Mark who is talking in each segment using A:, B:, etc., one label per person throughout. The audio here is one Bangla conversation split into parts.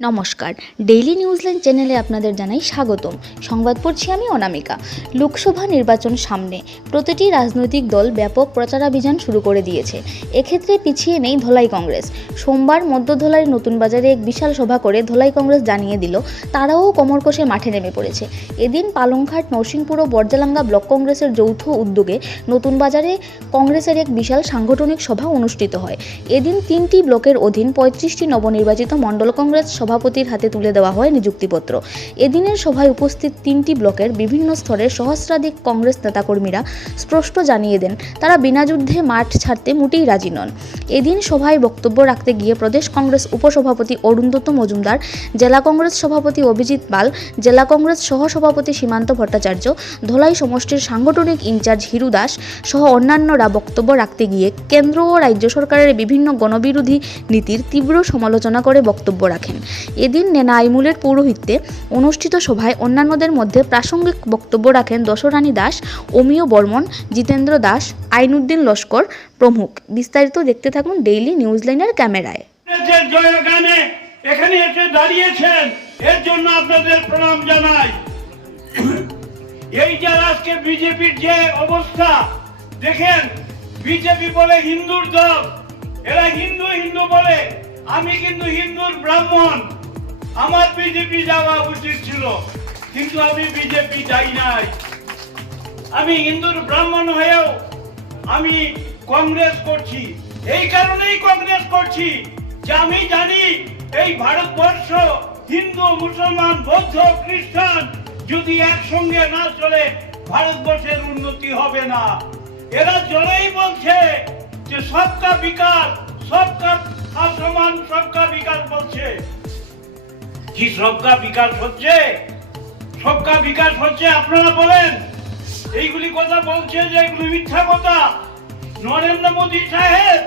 A: নমস্কার। ডেইলি নিউজল্যান্ড চ্যানেলে আপনাদের জানাই স্বাগতম। সংবাদ পড়ছি আমি অনামিকা। লোকসভা নির্বাচন সামনে। প্রতিটি রাজনৈতিক দল ব্যাপক প্রচারাভিযান শুরু করে দিয়েছে। এক্ষেত্রে পিছিয়ে নেই ধলাই কংগ্রেস। সোমবার মধ্য ধলাই নতুন বাজারে এক বিশাল সভা করে ধলাই কংগ্রেস জানিয়ে দিল, তারাও কোমর কষে মাঠে নেমে পড়েছে। এদিন পালংঘাট, নরসিংপুর ও বর্জালাঙ্গা ব্লক কংগ্রেসের যৌথ উদ্যোগে নতুন বাজারে কংগ্রেসের এক বিশাল সাংগঠনিক সভা অনুষ্ঠিত হয়। এদিন তিনটি ব্লকের অধীন পঁয়ত্রিশটি নবনির্বাচিত মণ্ডল কংগ্রেস সভাপতির হাতে তুলে দেওয়া হয় নিযুক্তিপত্র। এদিনের সভায় উপস্থিত তিনটি ব্লকের বিভিন্ন স্তরের সহস্রাধিক কংগ্রেস নেতাকর্মীরা স্পষ্ট জানিয়ে দেন, তারা বিনা যুদ্ধে মাঠ ছাড়তে মোটেই রাজি নন। এদিন সভায় বক্তব্য রাখতে গিয়ে প্রদেশ কংগ্রেস উপসভাপতি অরুণদত্ত মজুমদার, জেলা কংগ্রেস সভাপতি অভিজিৎ পাল, জেলা কংগ্রেস সহসভাপতি সীমান্ত ভট্টাচার্য, ধলাই সমষ্টির সাংগঠনিক ইনচার্জ হিরু দাস সহ অন্যান্যরা বক্তব্য রাখতে গিয়ে কেন্দ্র ও রাজ্য সরকারের বিভিন্ন গণবিরোধী নীতির তীব্র সমালোচনা করে বক্তব্য রাখেন। এদিন নেনা আইমুলের পৌরোহিত্যে অনুষ্ঠিত সভায় অন্যান্যদের মধ্যে প্রাসঙ্গিক বক্তব্য রাখেন দশরানী দাস, অমিয় বর্মন, জিতেন্দ্র দাস, আইনুদ্দিন লস্কর প্রমুখ। বিস্তারিত দেখতে থাকুন ডেইলি নিউজলাইনের ক্যামেরায়।
B: এখানে এসে দাঁড়িয়েছেন। এর জন্য আপনাদের প্রণাম জানাই। এই যে আজকে বিজেপির যে অবস্থা, দেখেন, বিজেপি বলে হিন্দুর দল, এরা হিন্দু হিন্দু বলে। আমি কিন্তু হিন্দুর ব্রাহ্মণ। আমার বিজেপি যাওয়া উচিত ছিল, কিন্তু আমি বিজেপি যাই নাই। আমি হিন্দুর ব্রাহ্মণ হয়েও আমি কংগ্রেস করছি। এই কারণেই কংগ্রেস করছি যে আমি জানি এই ভারতবর্ষ হিন্দু, মুসলমান, বৌদ্ধ, খ্রিস্টান যদি একসঙ্গে না চলে, ভারতবর্ষের উন্নতি হবে না। এরা জলেই বলছে যে সবকা বিকাশ, সবকা সমান সবকা বিকাশ বলছে কি সবকা বিকাশ হচ্ছে? সবকা বিকাশ হচ্ছে, আপনারা বলেন। এইগুলি কথা বলছে যে এগুলি মিথ্যা কথা। নরেন্দ্র মোদী সাহেব,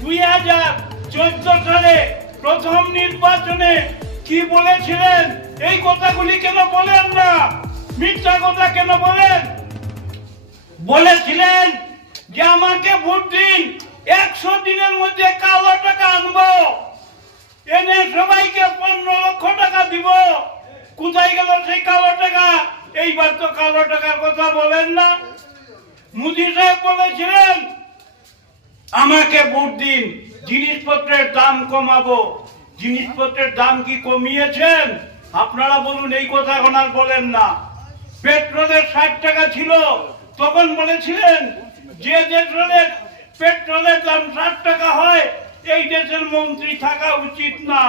B: দুই হাজার চোদ্দ সালে প্রথম নির্বাচনে কি বলেছিলেন? এই কথাগুলি কেন বলেন না? মিথ্যা কথা কেন বলেন? বলেছিলেন যে আমাকে ভোট দিন। একশো দিনের মধ্যে কালো টাকা আনব। এনে সবাইকে পনেরো লক্ষ টাকা দিব। কোথায় গেল সেই কালো টাকা? এইবার তো কালো টাকার কথা বলেন না। মোদী সাহেব বলেছিলেন, আমাকে ভোট দিন, জিনিসপত্রের দাম কমাবো। জিনিসপত্রের দাম কি কমিয়েছেন? আপনারা বলুন, এই কথা এখন আর বলেন না। পেট্রোলের ষাট টাকা ছিল, তখন বলেছিলেন, যে দেশের পেট্রোলের দাম ষাট টাকা হয়, এই দেশের মন্ত্রী থাকা উচিত না।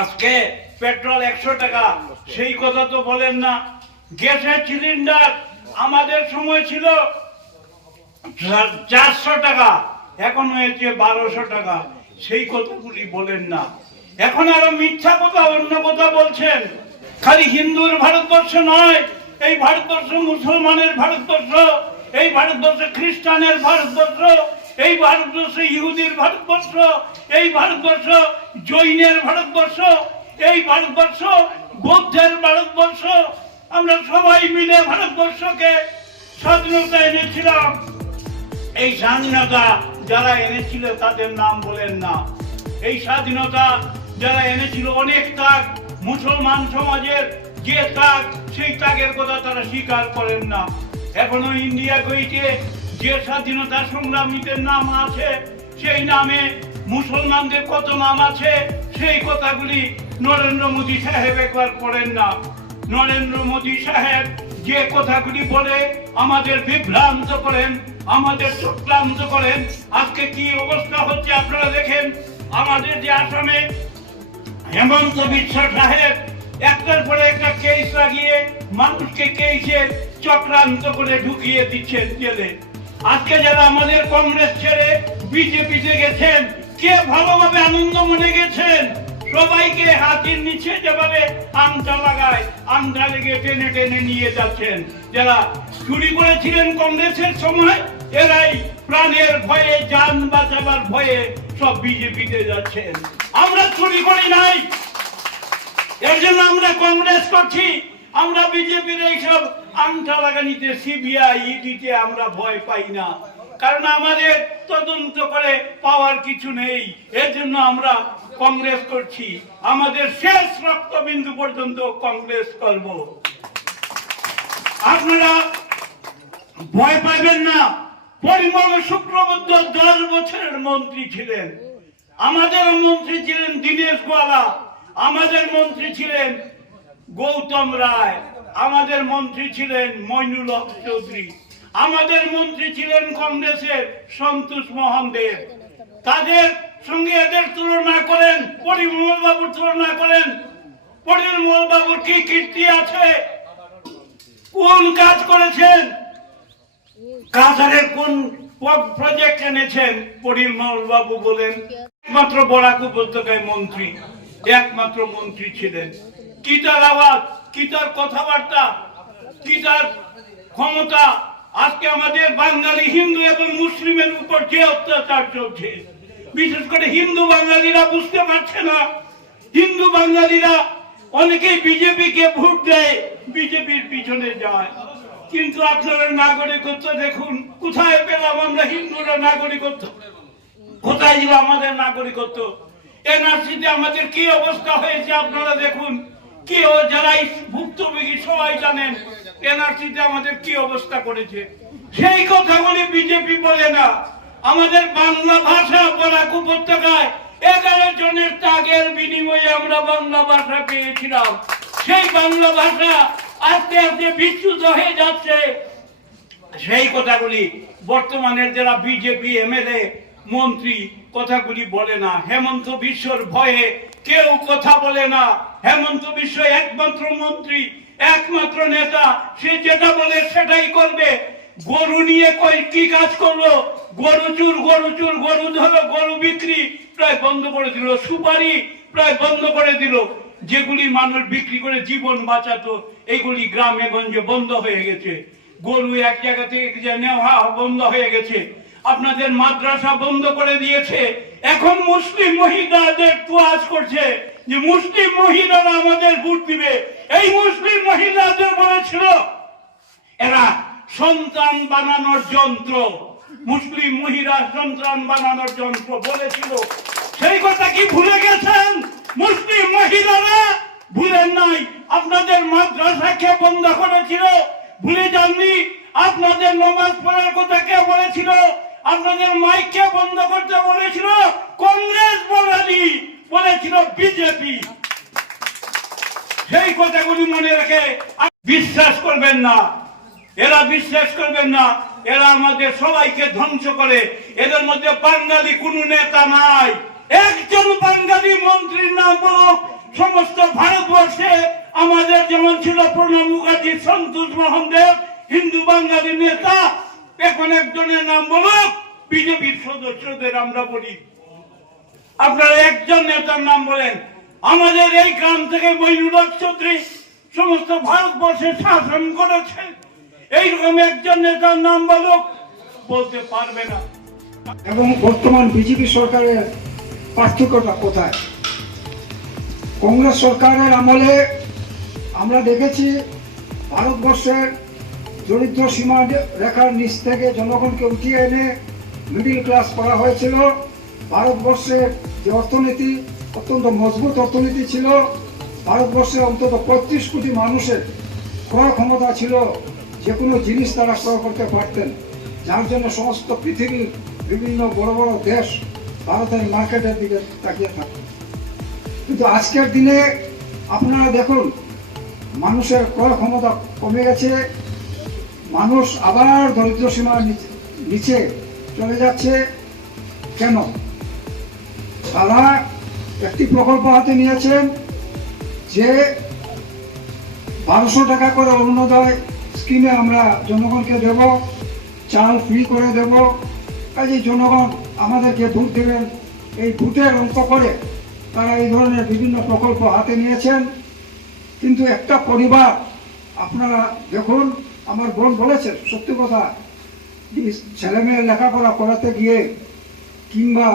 B: আজকে পেট্রোল একশো টাকা, সেই কথা তো বলেন না। গ্যাসের সিলিন্ডার আমাদের সময় ছিল চারশো টাকা, এখন হয়েছে বারোশো টাকা, সেই কথাগুলি বলেন না। এখন আরও মিথ্যা কথা, অন্য কথা বলছেন। খালি হিন্দুর ভারতবর্ষ নয়, এই ভারতবর্ষ মুসলমানের ভারতবর্ষ। এই ভারতবর্ষ খ্রিস্টানের ভারতবর্ষ, এই ভারতবর্ষ ইহুদির ভারতবর্ষ, এই ভারতবর্ষ জৈনের ভারতবর্ষ, এই ভারতবর্ষ বৌদ্ধের ভারতবর্ষ। আমরা সবাই মিলে ভারতবর্ষকে স্বাধীনতা এনেছিলাম। এই স্বাধীনতা যারা এনেছিল তাদের নাম বলেন না। এই স্বাধীনতা যারা এনেছিল অনেক তাগ মুসলমান সমাজের যে তাগ সেই তাগের কথা তারা স্বীকার করেন না। এখনও ইন্ডিয়া গইতে যে স্বাধীনতা সংগ্রামীদের নাম আছে, সেই নামে মুসলমানদের কত নাম আছে, সেই কথাগুলি নরেন্দ্র মোদী সাহেব একবার পড়েন না। নরেন্দ্র মোদী সাহেব যে কথাগুলি বলে, আমাদের বিভ্রান্ত করেন, আমাদের চক্রান্ত করেন, আজকে কি অবস্থা হচ্ছে আপনারা দেখেন, আমাদের যে আসামে হেমন্ত বিশ্ব সাহেব, একটার পরে একটা কেস লাগিয়ে মানুষকে কেসে চক্রান্ত করে ঢুকিয়ে দিচ্ছেন জেলে। আজকে যারা আমাদের কংগ্রেস ছেড়ে বিজেপিতে গেছেন, কে ভালোভাবে আনন্দ মনে গেছেন? সবাইকে হাতির নিচে যেভাবে আমটা লাগায় আমটা লেগে টেনে টেনে নিয়ে যাচ্ছেন। যারা চুরি করেছিলেন কংগ্রেসের সময়, এরাই প্রাণের ভয়ে, যান বাঁচাবার ভয়ে সব বিজেপিতে যাচ্ছেন। আমরা চুরি করি নাই। এর জন্য আমরা কংগ্রেস করছি। আমরা বিজেপির এইসব আংটা লাগানিতে সিবিআই ইডিতে আমরা ভয় পাই না। কারণ আমাদের তদন্ত করে পাওয়ার কিছু নেই। এর জন্য আমরা কংগ্রেস করছি। আমাদের শেষ রক্তবিন্দু পর্যন্ত কংগ্রেস করব। আপনারা ভয় পাবেন না। পরিমল শুক্রবুদ্ধ দশ বছরের মন্ত্রী ছিলেন। আমাদের মন্ত্রী ছিলেন দীনেশ গোয়ালা। আমাদের মন্ত্রী ছিলেন গৌতম রায়। আমাদের মন্ত্রী ছিলেন মইনুল হক চৌধুরী। আমাদের মন্ত্রী ছিলেন কংগ্রেসের সন্তোষ মোহন দেব। তাদের সঙ্গে এদের তুলনা করেন পরিমল বাবুর তুলনা করেন। পরিমল বাবুর কি কীর্তি আছে? কোন কাজ করেছেন? কাছাড়ের কোন প্রজেক্ট এনেছেন? পরিমল বাবু বলেন। একমাত্র বরাক উপত্যকায় মন্ত্রী, একমাত্র মন্ত্রী ছিলেন। কি তার আওয়াজ কি তার কথাবার্তা কি তার ক্ষমতা। আজকে আমাদের বাঙালি হিন্দু এবং মুসলিমের উপর যে অত্যাচার চলছে, বিশেষ করে হিন্দু বাঙালিরা বুঝতে পারছে না। হিন্দু বাঙালিরা অনেকেই বিজেপিকে ভোট দেয়, বিজেপির পিছনে যায়। কিন্তু আপনারা নাগরিকত্ব দেখুন, কোথায় পেলাম আমরা হিন্দুরা নাগরিকত্ব? কোথায় আমাদের নাগরিকত্ব? এনআরসিতে আমাদের কি অবস্থা হয়েছে আপনারা দেখুন। কি ও যারা ভুক্তভোগী সবাই জানেন, এনআরসিতে আমাদের কি অবস্থা করেছে। সেই কথাগুলি বিজেপি বলে না। আমাদের বাংলা ভাষা বরাক উপত্যকায় এগারো জনের ত্যাগের বিনিময়ে আমরা বাংলা ভাষা পেয়েছিলাম। সেই বাংলা ভাষা আস্তে আস্তে বিচ্যুত হয়ে যাচ্ছে। সেই কথাগুলি বর্তমানের যারা বিজেপি এমএলএ, মন্ত্রী কথাগুলি বলে না। হেমন্ত বিশ্বর ভয়ে কেউ কথা বলে না। হেমন্ত বিশ্ব একমাত্র মন্ত্রী, একমাত্র নেতা। সে যেটা বলে সেটাই করবে। গরু নিয়ে কই কি কাজ করল? গরু চুর গরু চুর, গরু ধরো, গরু বিক্রি। প্রায় বন্ধ করে দিল, সুপারি প্রায় বন্ধ করে দিল। যেগুলি মানুষ বিক্রি করে জীবন বাঁচাতো এইগুলি গ্রামে গঞ্জে বন্ধ হয়ে গেছে। গরু এক জায়গা থেকে নেওয়া বন্ধ হয়ে গেছে। আপনাদের মাদ্রাসা বন্ধ করে দিয়েছে। এখন মুসলিম মহিলাদের তোয়াজ করছে। যে মুসলিম মহিলারা আমাদের ভোট দিবে, এই মুসলিম মহিলাদের বলেছিল, এরা সন্তান বানানোর যন্ত্র, মুসলিম মহিলা সন্তান বানানোর যন্ত্র বলেছিল। সেই কথা কি ভুলে গেছেন? মুসলিম মহিলারা ভুলেন নাই, আপনাদের মাদ্রাসা কে বন্ধ করেছিল? ভুলে যাননি? আপনাদের নমাজ পড়ার কথা কে বলেছিল? আপনাদের মাইক কে বন্ধ করতে বলেছিল? কংগ্রেস বলেনি। বলেছিল বিজেপি। সেই কথাগুলি মনে রেখে বিশ্বাস করবেন না। এরা বিশ্বাস করবেন না। এরা আমাদের সবাইকে ধ্বংস করে। এদের মধ্যে বাঙালি কোন নেতা নাই। একজন বাঙালি মন্ত্রীর নাম বলুক সমস্ত ভারতবর্ষে আমাদের যেমন ছিল প্রণব মুখার্জি, সন্তোষ মোহন দেব, হিন্দু বাঙালি নেতা। এখন একজনের নাম বলুক বিজেপির সদস্যদের আমরা বলি। আপনারা একজন নেতার নাম বলেন। আমাদের এই গ্রাম থেকে মইনুল চৌধুরী সমস্ত ভারতবর্ষে শাসন করেছে। এইরকম একজন নেতার নাম বলুক, বলতে পারবে না।
C: এবং বর্তমান বিজেপি সরকারের পার্থক্যটা কোথায়? কংগ্রেস সরকারের আমলে আমরা দেখেছি, ভারতবর্ষের দরিদ্র সীমা রেখার নিচ থেকে জনগণকে উঠিয়ে এনে মিডিল ক্লাস করা হয়েছিল। ভারতবর্ষের যে অর্থনীতি অত্যন্ত মজবুত অর্থনীতি ছিল, ভারতবর্ষে অন্তত পঁয়ত্রিশ কোটি মানুষের ক্রয় ক্ষমতা ছিল যে কোনো জিনিস তারা ক্রয় করতে পারতেন। যার জন্য সমস্ত পৃথিবীর বিভিন্ন বড় বড় দেশ ভারতের মার্কেটের দিকে তাকিয়ে থাকে। কিন্তু আজকের দিনে আপনারা দেখুন, মানুষের ক্রয় ক্ষমতা কমে গেছে, মানুষ আবার দরিদ্র সীমার নিচে- নিচে চলে যাচ্ছে। কেন? তারা একটি প্রকল্প হাতে নিয়েছেন যে বারোশো টাকা করে অরুণোদয় স্কিমে আমরা জনগণকে দেব, চাল ফ্রি করে দেব। কাজে জনগণ আমাদেরকে ভোট দেবেন। এই ভোটের অঙ্ক করে তারা এই ধরনের বিভিন্ন প্রকল্প হাতে নিয়েছেন। কিন্তু একটা পরিবার, আপনারা দেখুন, আমার বোন বলেছে সত্যি কথা যে ছেলে লেখাপড়া করাতে গিয়ে কিংবা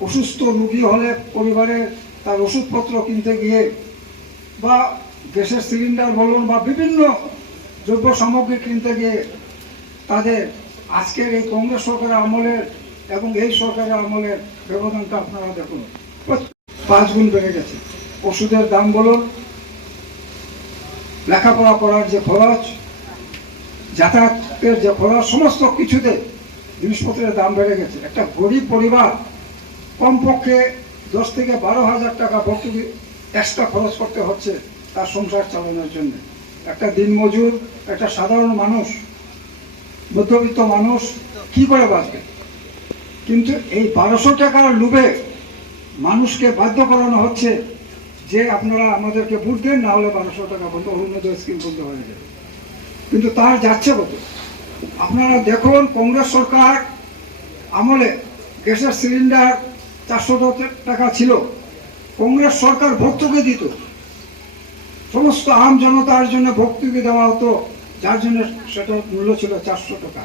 C: অসুস্থ রুগী হলে পরিবারে তার ওষুধপত্র কিনতে গিয়ে বা গ্যাসের সিলিন্ডার বলুন বা বিভিন্ন দ্রব্য সামগ্রী কিনতে গিয়ে তাদের আজকের এই কংগ্রেস সরকারের আমলের এবং এই সরকারের আমলের ব্যবধানটা আপনারা দেখুন। পাঁচ গুণ বেড়ে গেছে। ওষুধের দাম বলুন, লেখাপড়া করার যে খরচ, যাতায়াতের যে খরচ, সমস্ত কিছুতে জিনিসপত্রের দাম বেড়ে গেছে। একটা গরিব পরিবার কমপক্ষে দশ থেকে বারো হাজার টাকা ভর্তুকি এক্সট্রা খরচ করতে হচ্ছে তার সংসার চালানোর জন্য। একটা দিনমজুর, একটা সাধারণ মানুষ, মধ্যবিত্ত মানুষ কি করে বাঁচবে? কিন্তু এই বারোশো টাকার লোভে মানুষকে বাধ্য করানো হচ্ছে যে আপনারা আমাদেরকে ভোট দেন, না হলে বারোশো টাকা বন্ধ অরুণোদয় স্কিম বন্ধ হয়ে যাবে। কিন্তু তার যাচ্ছে কত? আপনারা দেখুন, কংগ্রেস সরকার আমলে গ্যাসের সিলিন্ডার চারশো টাকা ছিল। কংগ্রেস সরকার ভর্তুকি দিত। সমস্ত আম জনতার জন্য ভর্তুকি দেওয়া হতো, যার জন্য সেটার মূল্য ছিল চারশো টাকা।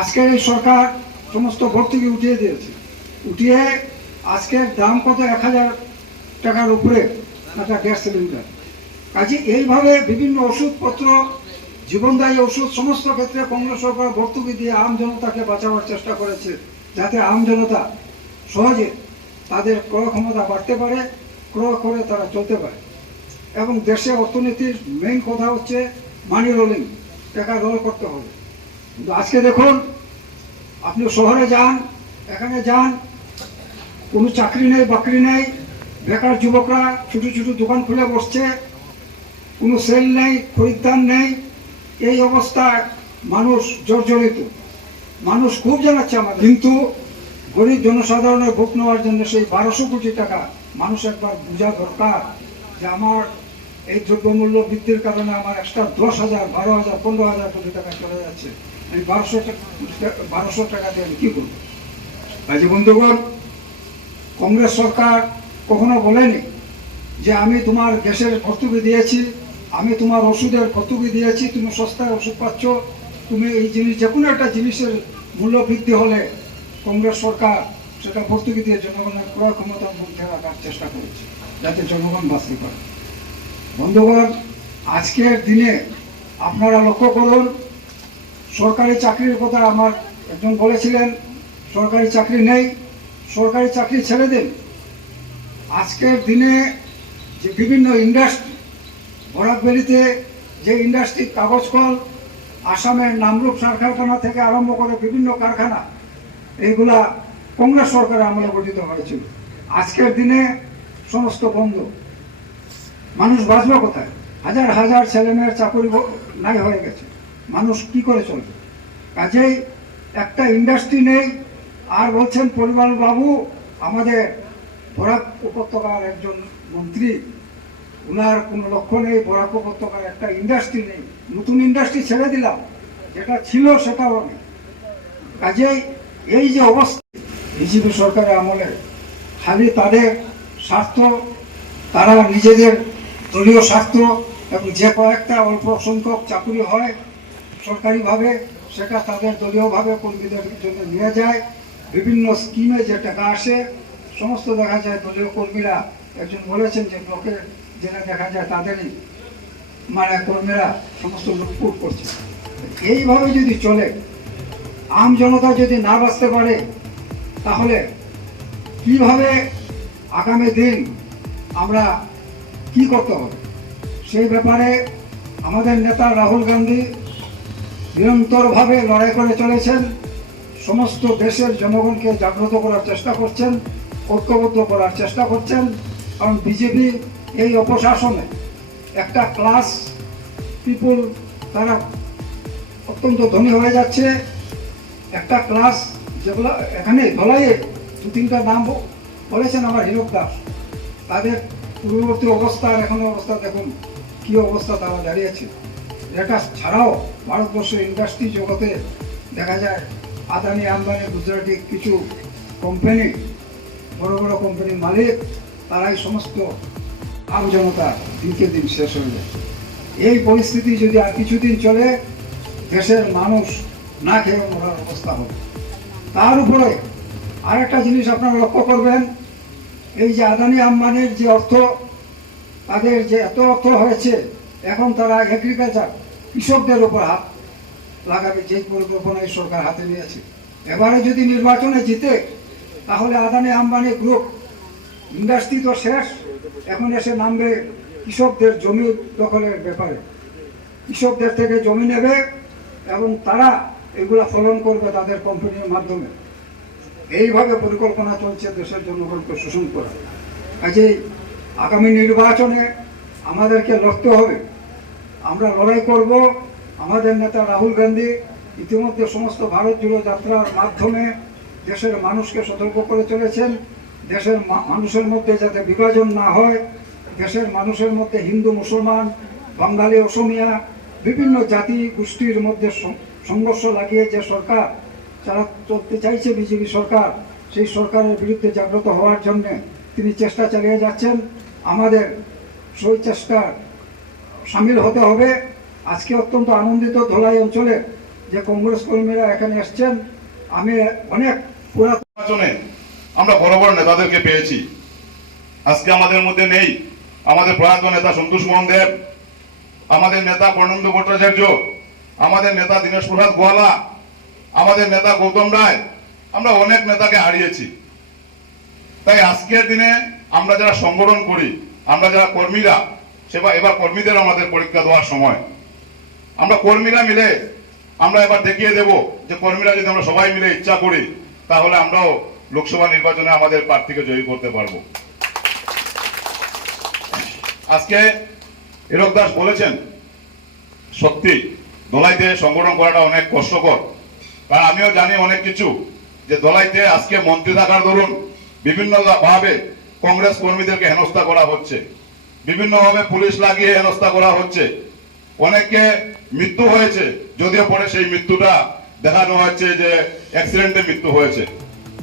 C: আজকের এই সরকার সমস্ত ভর্তুকি উঠিয়ে দিয়েছে। উঠিয়ে আজকের দাম কত? এক হাজার টাকার উপরে একটা গ্যাস সিলিন্ডার। কাজে এইভাবে বিভিন্ন ওষুধপত্র, জীবনদায়ী ওষুধ সমস্ত ক্ষেত্রে কংগ্রেস সরকার ভর্তুকি দিয়ে আম জনতাকে বাঁচাবার চেষ্টা করেছে, যাতে আম জনতা সহজে তাদের ক্রয় ক্ষমতা বাড়তে পারে, ক্রয় করে তারা চলতে পারে। এবং দেশে অর্থনীতির মেইন কথা হচ্ছে মানি রোলিং টাকা রোল করতে হবে। কিন্তু আজকে দেখুন, আপনি শহরে যান, এখানে যান, কোনো চাকরি নেই, বাকরি নেই, বেকার যুবকরা ছোটো ছোটো দোকান খুলে বসছে, কোনো সেল নেই, খরিদ্দার নেই, এই অবস্থায় মানুষ জর্জরিত। মানুষ খুব জানাচ্ছে আমাদের। কিন্তু গরিব জনসাধারণের ভোট নেওয়ার জন্য সেই বারোশো কোটি টাকা মানুষ একবার বোঝা দরকার যে আমার এই দ্রব্যমূল্য বৃদ্ধির কারণে আমার এক্সট্রা দশ হাজার, বারো হাজার, পনেরো হাজার কোটি টাকা চলে যাচ্ছে। এই বারোশো টাকা বারোশো টাকা দিয়ে আমি কী করব? কাজী বন্ধুগণ, কংগ্রেস সরকার কখনো বলেনি যে আমি তোমার গ্যাসের ভর্তুকি দিয়েছি, আমি তোমার ওষুধের ভর্তুকি দিয়েছি, তুমি সস্তায় ওষুধ পাচ্ছ, তুমি এই জিনিস যে কোনো একটা জিনিসের মূল্য বৃদ্ধি হলে কংগ্রেস সরকার সেটা ভর্তুকি দিয়ে জনগণের ক্রয় ক্ষমতার মধ্যে রাখার চেষ্টা করেছে, যাতে জনগণ বাঁচতে পারে। বন্ধুগণ, আজকের দিনে আপনারা লক্ষ্য করুন, সরকারি চাকরির কথা আমার একজন বলেছিলেন, সরকারি চাকরি নেই, সরকারি চাকরি ছেড়ে দিন। আজকের দিনে যে বিভিন্ন ইন্ডাস্ট্রি বরাকবেলিতে যে ইন্ডাস্ট্রি কাগজ কল আসামের নামরূপ সার কারখানা থেকে আরম্ভ করে বিভিন্ন কারখানা এইগুলা কংগ্রেস সরকারের আমলে গঠিত হয়েছিল। আজকের দিনে সমস্ত বন্ধ। মানুষ বাঁচবে কোথায়? হাজার হাজার ছেলেমেয়ের চাকরি নাই হয়ে গেছে। মানুষ কি করে চলবে? কাজেই একটা ইন্ডাস্ট্রি নেই। আর বলছেন পরিবার বাবু, আমাদের বরাক উপত্যকার একজন মন্ত্রী ওনার কোনো লক্ষ্য নেই, বরাক উপত্যকার একটা ইন্ডাস্ট্রি নেই। নতুন ইন্ডাস্ট্রি ছেড়ে দিলাম। যেটা ছিল সেটাও নেই। কাজেই এই যে অবস্থা বিজেপি সরকারের আমলে, খালি তাদের স্বার্থ, তারা নিজেদের দলীয় স্বার্থ এবং যে কয়েকটা অল্প সংখ্যক চাকুরি হয় সরকারিভাবে, সেটা তাদের দলীয়ভাবে কর্মীদের জন্য নিয়ে যায়। বিভিন্ন স্কিমে যে টাকা আসে, সমস্ত দেখা যায় দলীয় কর্মীরা, একজন বলেছেন যে ব্লকে যেটা দেখা যায় তাদেরই মানে কর্মীরা সমস্ত লুটপুট করছে। এইভাবে যদি চলে আম জনতা যদি না বাঁচতে পারে, তাহলে কীভাবে আগামী দিন আমরা কি করতে হবে? সেই ব্যাপারে আমাদের নেতা রাহুল গান্ধী নিরন্তরভাবে লড়াই করে চলেছেন। সমস্ত দেশের জনগণকে জাগ্রত করার চেষ্টা করছেন, ঐক্যবদ্ধ করার চেষ্টা করছেন। কারণ বিজেপি এই অপশাসনে একটা ক্লাস পিপুল তারা অত্যন্ত ধনী হয়ে যাচ্ছে। একটা ক্লাস যেগুলো এখানে ধলাইয়ে দু তিনটা নাম বলেছেন আমার হিরক দাস। তাদের পূর্ববর্তী অবস্থা আর এখন অবস্থা দেখুন, কি অবস্থা তারা দাঁড়িয়েছে এটা ছাড়াও ভারতবর্ষ ইন্ডাস্ট্রি জগতে দেখা যায়, আদানি আমদানি, গুজরাটি কিছু কোম্পানি বড় বড় কোম্পানির মালিক, তারাই সমস্ত আম জনতা দিনকে দিন শেষ হয়ে যাচ্ছে। এই পরিস্থিতি যদি আর কিছুদিন চলে, দেশের মানুষ না খেয়ে মরার অবস্থা হবে। তার উপরে আরেকটা জিনিস আপনারা লক্ষ্য করবেন, এই যে আদানি আম্বানির যে অর্থ, তাদের যে এত অর্থ হয়েছে, এখন তারা এগ্রিকালচার কৃষকদের উপর হাত লাগাবে, যে পরিকল্পনা এই সরকার হাতে নিয়েছে। এবারে যদি নির্বাচনে জিতে, তাহলে আদানি আম্বানি গ্রুপ ইন্ডাস্ট্রি তো শেষ, এখন এসে নামবে কৃষকদের জমি দখলের ব্যাপারে। কৃষকদের থেকে জমি নেবে এবং তারা এগুলা ফলন করবে তাদের কোম্পানির মাধ্যমে। এইভাবে পরিকল্পনা চলছে দেশের জনগণকে শোষণ করা। কাজেই আগামী নির্বাচনে আমাদেরকে লড়তে হবে। আমরা লড়াই করব। আমাদের নেতা রাহুল গান্ধী ইতিমধ্যে সমস্ত ভারত জুড়ে যাত্রার মাধ্যমে দেশের মানুষকে সতর্ক করে চলেছেন। দেশের মানুষের মধ্যে যাতে বিভাজন না হয়, দেশের মানুষের মধ্যে হিন্দু, মুসলমান, বাঙালি, অসমিয়া, বিভিন্ন জাতি গোষ্ঠীর মধ্যে সংঘর্ষ লাগিয়ে যে সরকার যারা চলতে চাইছে বিজেপি সরকার, সেই সরকারের বিরুদ্ধে জাগ্রত হওয়ার জন্য তিনি চেষ্টা চালিয়ে যাচ্ছেন। আমাদের সেই চেষ্টার সামিল হতে হবে। আজকে অত্যন্ত আনন্দিত ধলাই অঞ্চলে যে কংগ্রেস কর্মীরা এখানে এসছেন, আমি অনেক পুরাতন
D: আমরা বড় বড় নেতাদেরকে পেয়েছি। আজকে আমাদের মধ্যে নেই আমাদের প্রয়াত নেতা সন্তোষ মোহন দেব, আমাদের নেতা পর্ণন্দ ভট্টাচার্য আমাদের নেতা দীনেশ প্রসাদ গোয়ালা, আমাদের নেতা গৌতম রায়, আমরা অনেক নেতাকে হারিয়েছি। তাই আজকের দিনে আমরা যারা সংগঠন করি, আমরা যারা কর্মীরা, সেবা এবার কর্মীদের আমাদের পরীক্ষা দেওয়ার সময়। আমরা কর্মীরা মিলে আমরা এবার দেখিয়ে দেব যে কর্মীরা যদি আমরা সবাই মিলে ইচ্ছা করি, তাহলে আমরাও লোকসভা নির্বাচনে আমাদের প্রার্থীকে জয়ী করতে পারব। আজকে এরক দাস বলেছেন, সত্যি দোলাইতে সংগঠন করাটা অনেক কষ্টকর। কারণ আমিও জানি অনেক কিছু যে দোলাইতে আজকে মন্ত্রী থাকার দরুন বিভিন্ন ভাবে কংগ্রেস কর্মীদেরকে হেনস্থা করা হচ্ছে। বিভিন্ন ভাবে পুলিশ লাগিয়ে হেনস্থা করা হচ্ছে। অনেককে মৃত্যু হয়েছে, যদিও পরে সেই মৃত্যুটা দেখানো হচ্ছে যে অ্যাক্সিডেন্টে মৃত্যু হয়েছে।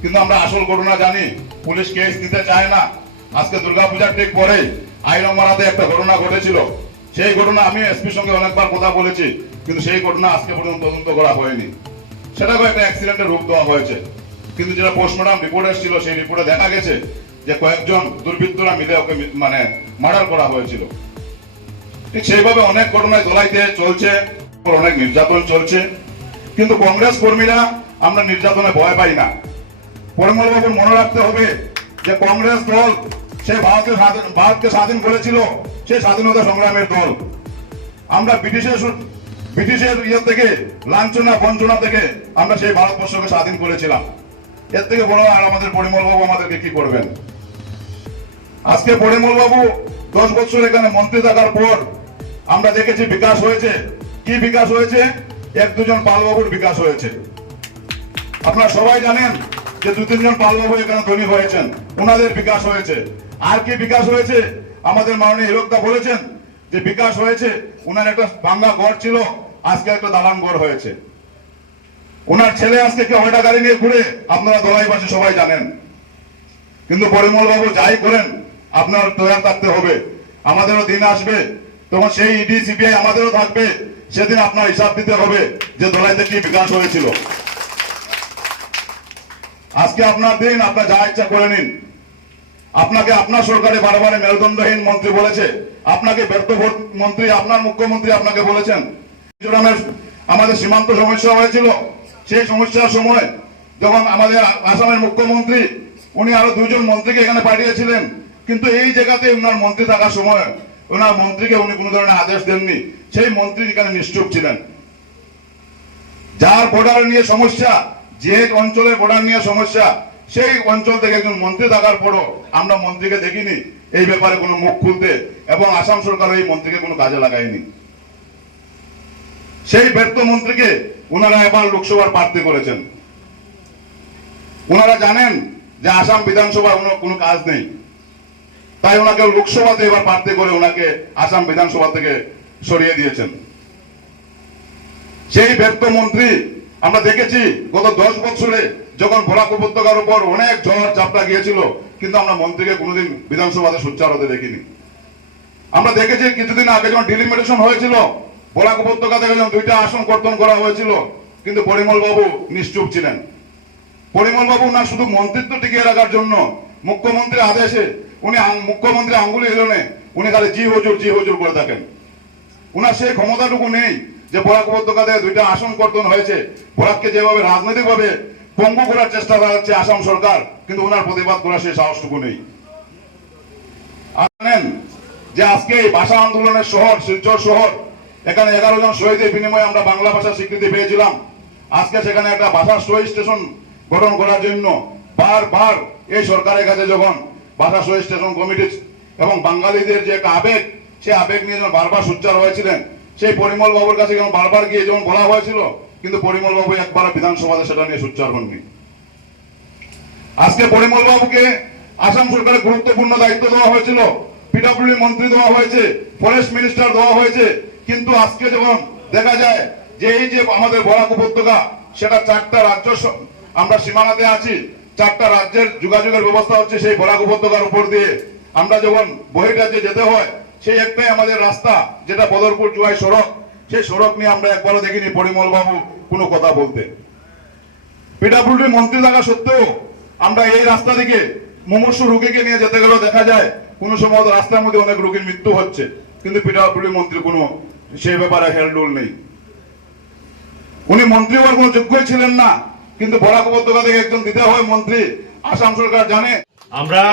D: কিন্তু আমরা আসল ঘটনা জানি, পুলিশ কেস দিতে চায় না। আজকে দুর্গাপূজার ঠিক পরেই আইরমারাতে একটা ঘটনা ঘটেছিল। সেই ঘটনা আমি এসপির সঙ্গে অনেকবার কথা বলেছি। কিন্তু সেই ঘটনা আজকে পর্যন্ত তদন্ত করা হয়নি। সেটাকে একটা অ্যাক্সিডেন্টের রূপ দেওয়া হয়েছে। কিন্তু যেটা পোস্টমর্টম রিপোর্ট এসেছিল, সেই রিপোর্টে দেখা গেছে যে কয়েকজন দুর্বৃত্তরা মিলে ওকে মানে মার্ডার করা হয়েছিল। ঠিক সেইভাবে অনেক ঘটনায় দোলাইতে চলছে অনেক নির্যাতন চলছে। কিন্তু কংগ্রেস কর্মীরা আমরা নির্যাতনে ভয় পাই না। পরিমল বাবুর মনে রাখতে হবে যে কংগ্রেস দল, সে ভারতের ভারতকে স্বাধীন করেছিল, সে স্বাধীনতা সংগ্রামের দল। আমরা ব্রিটিশের ব্রিটিশের ইয়ে থেকে, লাঞ্ছনা, বঞ্চনা থেকে আমরা সেই ভারতবর্ষকে স্বাধীন করেছিলাম। এর থেকে বড় আর আমাদের পরিমল বাবু আমাদেরকে কি করবেন? আজকে পরিমল বাবু দশ বছর এখানে মন্ত্রী থাকার পর আমরা দেখেছি বিকাশ হয়েছে। কি বিকাশ হয়েছে? এক দুজন পালবাবুর বিকাশ হয়েছে। আপনারা সবাই জানেন যে দু তিনজন পালবাবু এখানে ধনী হয়েছেন। ওনাদের বিকাশ হয়েছে। আর কি বিকাশ হয়েছে? আমাদের মাননীয় হিরকদা বলেছেন যে বিকাশ হয়েছে। ওনার একটা ভাঙ্গা ঘর ছিল। আজকে একটা দালান ঘর হয়েছে। ওনার ছেলে আজকে কে হয়টা গাড়ি নিয়ে ঘুরে? আপনারা দোলাইবাসী সবাই জানেন। কিন্তু পরিমল বাবু যাই করেন, আপনার তৈরি থাকতে হবে। আমাদেরও দিন আসবে, তখন সেই ইডি, সিবিআই আমাদেরও থাকবে। সেদিন আপনার হিসাব দিতে হবে যে দোলাইতে কি বিকাশ হয়েছিল। আজকে আপনার দিন, আপনার যা ইচ্ছা করে নিন। আপনাকে আপনার সরকারে বারবারে মেরুদণ্ডহীন মন্ত্রী বলেছে। আপনাকে ব্যর্থ মন্ত্রী, আপনার মুখ্যমন্ত্রী আপনাকে বলেছেন। মিজোরামের আমাদের সীমান্ত সমস্যা হয়েছিল। সেই সমস্যার সময় যখন আমাদের আসামের মুখ্যমন্ত্রী, উনি আরও দুইজন মন্ত্রীকে এখানে পাঠিয়েছিলেন। কিন্তু এই জায়গাতে ওনার মন্ত্রী থাকার সময় ওনার মন্ত্রীকে উনি কোনো ধরনের আদেশ দেননি। সেই মন্ত্রী এখানে নিশ্চুপ ছিলেন। যার বর্ডার নিয়ে সমস্যা, যে অঞ্চলের বর্ডার নিয়ে সমস্যা, সেই অঞ্চল থেকে একজন মন্ত্রী থাকার পরও আমরা মন্ত্রীকে দেখিনি। এই ব্যাপারে কোনো মুখ খুলতে এবং আসাম সরকার এই মন্ত্রীকে কোনো কাজে লাগায়নি। সেই ব্যর্থ মন্ত্রীকে ওনারা এবার লোকসভার প্রার্থী করেছেন। ওনারা জানেন যে আসাম বিধানসভার কোনো কাজ নেই। তাই ওনাকে লোকসভাতে এবার প্রার্থী করে ওনাকে আসাম বিধানসভা থেকে সরিয়ে দিয়েছেন। সেই ব্যর্থ মন্ত্রী, আমরা দেখেছি গত দশ বছরে যখন ভোলাক উপত্যকার উপর অনেক ঝড় চাপটা গিয়েছিল, কিন্তু আমরা মন্ত্রীকে কোনোদিন বিধানসভাতে সোচ্চার হতে দেখিনি। আমরা দেখেছি কিছুদিন আগে যখন ডিলিমিটেশন হয়েছিল ভোলাক উপত্যকা থেকে যখন দুইটা আসন কর্তন করা হয়েছিল, কিন্তু পরিমল বাবু নিশ্চুপ ছিলেন। পরিমল বাবু না শুধু মন্ত্রিত্ব টিকিয়ে রাখার জন্য, মুখ্যমন্ত্রীর আদেশে উনি মুখ্যমন্ত্রী আঙ্গুলি হিলনে উনি খালি জি হুজুর জি হুজুর করে থাকেন। উনার সেই ক্ষমতাটুকু নেই যে বরাক উপত্যকাতে দুইটা আসন কর্তন হয়েছে। বরাককে যেভাবে রাজনৈতিকভাবে পঙ্গু করার চেষ্টা হচ্ছে আসাম সরকার, কিন্তু ওনার প্রতিবাদ করার সেই সাহসটুকু নেই। যে আজকে এই ভাষা আন্দোলনের শহর, শিলচর শহর এখানে এগারো জন শহীদের বিনিময়ে আমরা বাংলা ভাষার স্বীকৃতি পেয়েছিলাম। আজকে সেখানে একটা ভাষা শহীদ স্টেশন গঠন করার জন্য বারবার এই সরকারের কাছে যখন ভাষা শহীদ স্টেশন কমিটি এবং বাঙালিদের যে একটা আবেগ, সেই আবেগ নিয়ে যখন বারবার সোচ্চার হয়েছিলেন, সেই পরিমল বাবুর কাছে যখন বারবার গিয়ে যেমন বলা হয়েছিল, কিন্তু পরিমল বাবু একবার বিধানসভাতে সেটা নিয়ে সোচ্চার হননি। আজকে পরিমল বাবুকে আসাম সরকারের গুরুত্বপূর্ণ দায়িত্ব দেওয়া হয়েছিল পিডব্লিউ মন্ত্রী দেওয়া হয়েছে, ফরেস্ট মিনিস্টার দেওয়া হয়েছে কিন্তু আজকে যখন দেখা যায় যে এই যে আমাদের বরাক উপত্যকা, সেটা চারটা রাজ্য আমরা সীমানাতে আছি, চারটা রাজ্যের যোগাযোগের ব্যবস্থা হচ্ছে সেই বরাক উপত্যকার উপর দিয়ে। আমরা যখন বহিরাজ্যে যেতে হয়, সেই একটাই আমাদের রাস্তা, যেটা বদরপুর জুয়াই সড়ক। সেই সড়ক নিয়ে আমরা একবারও দেখিনি পরিমল বাবু কোনো কথা বলতে। পিডাব্লিউডি মন্ত্রী থাকা সত্ত্বেও আমরা এই রাস্তা থেকে মুমূর্ষু রুগীকে নিয়ে যেতে গেলেও দেখা যায়, কোন সময় রাস্তার মধ্যে অনেক রুগীর মৃত্যু হচ্ছে। কিন্তু পিডাব্লিউডি মন্ত্রী কোনো সেই ব্যাপারে হেলডোল নেই। উনি মন্ত্রী হওয়ার কোনো যোগ্যই ছিলেন না, কিন্তু বরাক উপত্যকা থেকে একজন দিতে হয় মন্ত্রী, আসাম সরকার জানে।
E: আমরা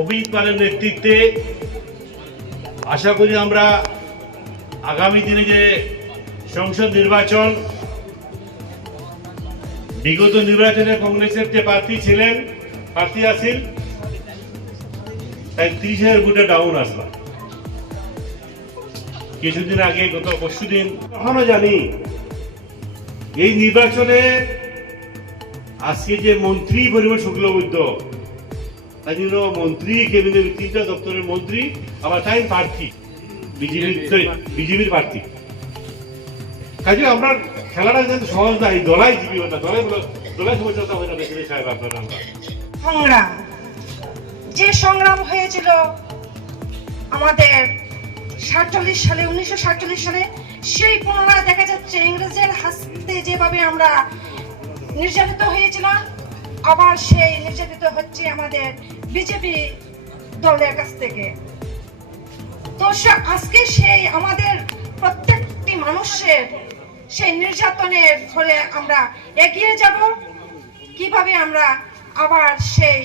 E: অভিজিৎ পালের নেতৃত্বে আশা করি আমরা আগামী দিনে যে সংসদ নির্বাচন, বিগত নির্বাচনে কংগ্রেসের যে প্রার্থী ছিলেন, প্রার্থী আছেন তাই ত্রিশ হাজার ভোটে ডাউন আসলাম। কিছুদিন আগে গত পরশু দিন এখনও জানি এই নির্বাচনে আজকে যে মন্ত্রী পরিবার শুক্লবৈদ্য তাই জন্য মন্ত্রী কেবিনেট তিনটা দপ্তরের মন্ত্রী আবার তাই প্রার্থী বিজেপির বিজেপির প্রার্থী। কাজে আমরা খেলাটা কিন্তু সহজ না এই দলাই জিবি না দলাই দলাই সমস্যা হয় না বেশি সাহেব আপনারা আমরা।
F: সংগ্রাম যে সংগ্রাম হয়েছিল আমাদের সাতচল্লিশ সালে, উনিশশো সাতচল্লিশ সালে সেই পুনরায় দেখা যাচ্ছে ইংরেজের হাতে যেভাবে আমরা নির্যাতিত হয়েছিলাম, আবার সেই নির্যাতিত হচ্ছে আমাদের বিজেপি দলের কাছ থেকে। তো আজকে সেই আমাদের প্রত্যেকটি মানুষের সেই নির্যাতনের ফলে আমরা এগিয়ে যাব। কীভাবে আমরা আবার সেই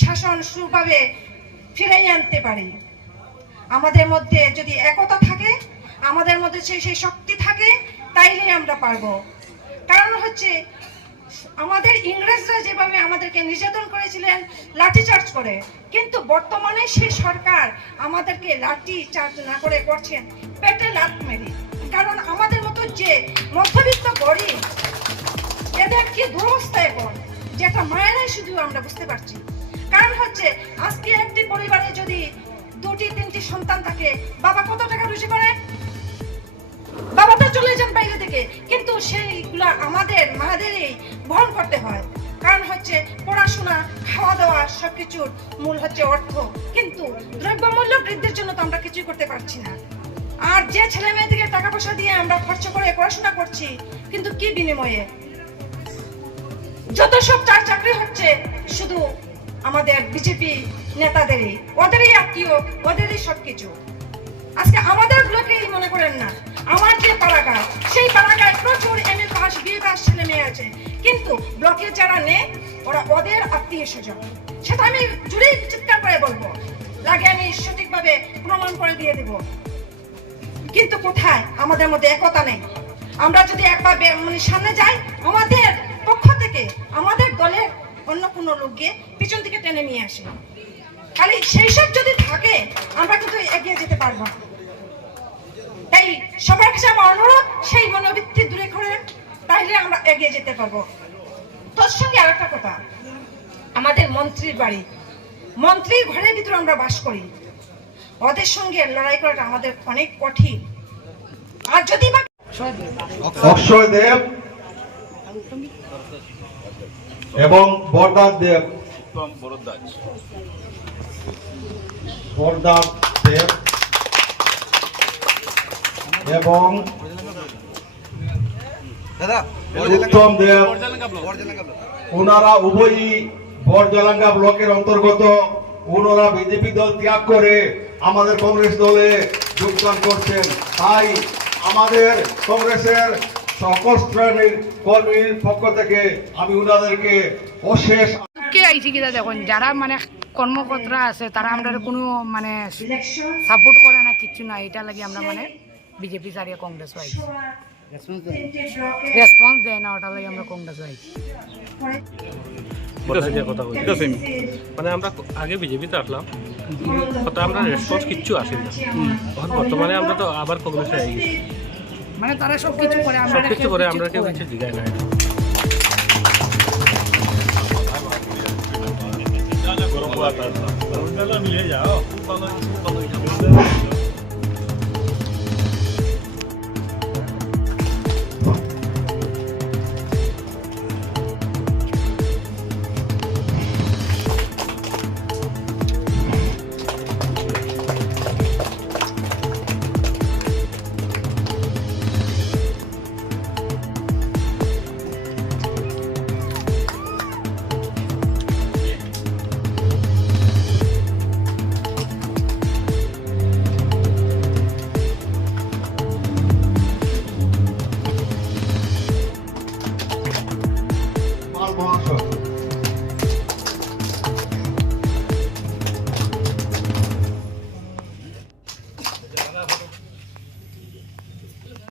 F: শাসন সুভাবে ফিরাই আনতে পারি? আমাদের মধ্যে যদি একতা থাকে, আমাদের মধ্যে সেই সেই শক্তি থাকে, তাইলেই আমরা পারব। কারণ হচ্ছে, আমাদের ইংরেজরা যেভাবে আমাদেরকে নির্যাতন করেছিলেন লাঠি চার্জ করে, কিন্তু বর্তমানে সেই সরকার আমাদেরকে লাঠি চার্জ না করে করছেন, পেটে লাত মেরে। কারণ আমাদের মতো যে মধ্যবিত্ত গরিব, এদের কি দুরবস্থা এখন যেটা মায়েরাই শুধু আমরা বুঝতে পারছি। কারণ হচ্ছে, আজকে একটি পরিবারে যদি দুটি তিনটি সন্তান থাকে। বাবা কত টাকা রুজি করে? বাবা তো চলে যান বাইরে থেকে। কিন্তু সেইগুলা আমাদের, মাদেরই বহন করতে হয়। কারণ হচ্ছে পড়াশোনা খাওয়া দাওয়া সবকিছুর মূল হচ্ছে অর্থ। কিন্তু দ্রব্যমূল্য বৃদ্ধির জন্য তো আমরা কিছুই করতে পারছি না। আর যে ছেলে মেয়েদেরকে টাকা পয়সা দিয়ে আমরা খরচ করে পড়াশোনা করছি, কিন্তু কি বিনিময়ে? যত সব চার চাকরি হচ্ছে, শুধু আমাদের বিজেপি নেতাদেরই ওদেরই আত্মীয়, ওদেরই সবকিছু। আজকে আমাদের ব্লকেই মনে করেন না। আমার যে পাড়াগাঁ সেই পাড়াগায় প্রচুর M A pass BA pass ছেলে মেয়ে আছে। কিন্তু ব্লকে যারা নেই, ওরা ওদের আত্মীয় স্বজন। সেটা আমি জুড়েই চিৎকার করে বলব। লাগে আমি সঠিকভাবে প্রমাণ করে দিয়ে দেব। কিন্তু কোথায়? আমাদের মধ্যে একতা নেই। আমরা যদি একবার মানে সামনে যাই, আমাদের পক্ষ থেকে আমাদের দলের অন্য কোনো লোককে পিছন থেকে টেনে নিয়ে আসে। খালি সেই সব যদি থাকে আমরা কিন্তু এগিয়ে যেতে পারব। না তাই সবার কাছে আমার অনুরোধ সেই মনোবৃত্তি দূরে করে তাইলে আমরা এগিয়ে যেতে পারব। তোর সঙ্গে আর একটা কথা। আমাদের মন্ত্রীর বাড়ি। মন্ত্রীর ঘরের ভিতরে আমরা বাস করি। ওদের সঙ্গে লড়াই করাটা আমাদের অনেক কঠিন। আর যদি বা
G: অক্ষয় দেব এবং বরদাস দেব। বরদাস দেব। এবং উত্তম দেব। ওনারা উভয়ই বরজলাঙ্গা ব্লকের অন্তর্গত। ওনারা বিজেপি দল ত্যাগ করে আমাদের কংগ্রেস দলে যোগদান করছেন। তাই আমাদের কংগ্রেসের সকল শ্রেণির কর্মীর পক্ষ থেকে আমি ওনাদেরকে অশেষ
H: কে আইছি কিনা দেখুন যারা মানে কর্মকর্তারা আছে তারা আমরা কোনো মানে সাপোর্ট করে না কিচ্ছু না এটা লাগি আমরা মানে বিজেপি সারিয়া কংগ্রেস হয়েছি রেসপন্স দেয় না ওটা লাগে আমরা কংগ্রেস
I: বলি মানে আমরা আগে বিজেপিতে আসলাম কথা আমরা রেসপন্স কিচ্ছু আসেনি না। এখন বর্তমানে আমরা তো আবার কংগ্রেসে আই
H: মানে তারা সব কিছু করে আমরা
I: সব কিছু করে আমরা কেউ কিছু জিগাই নাই
E: মিলে যাও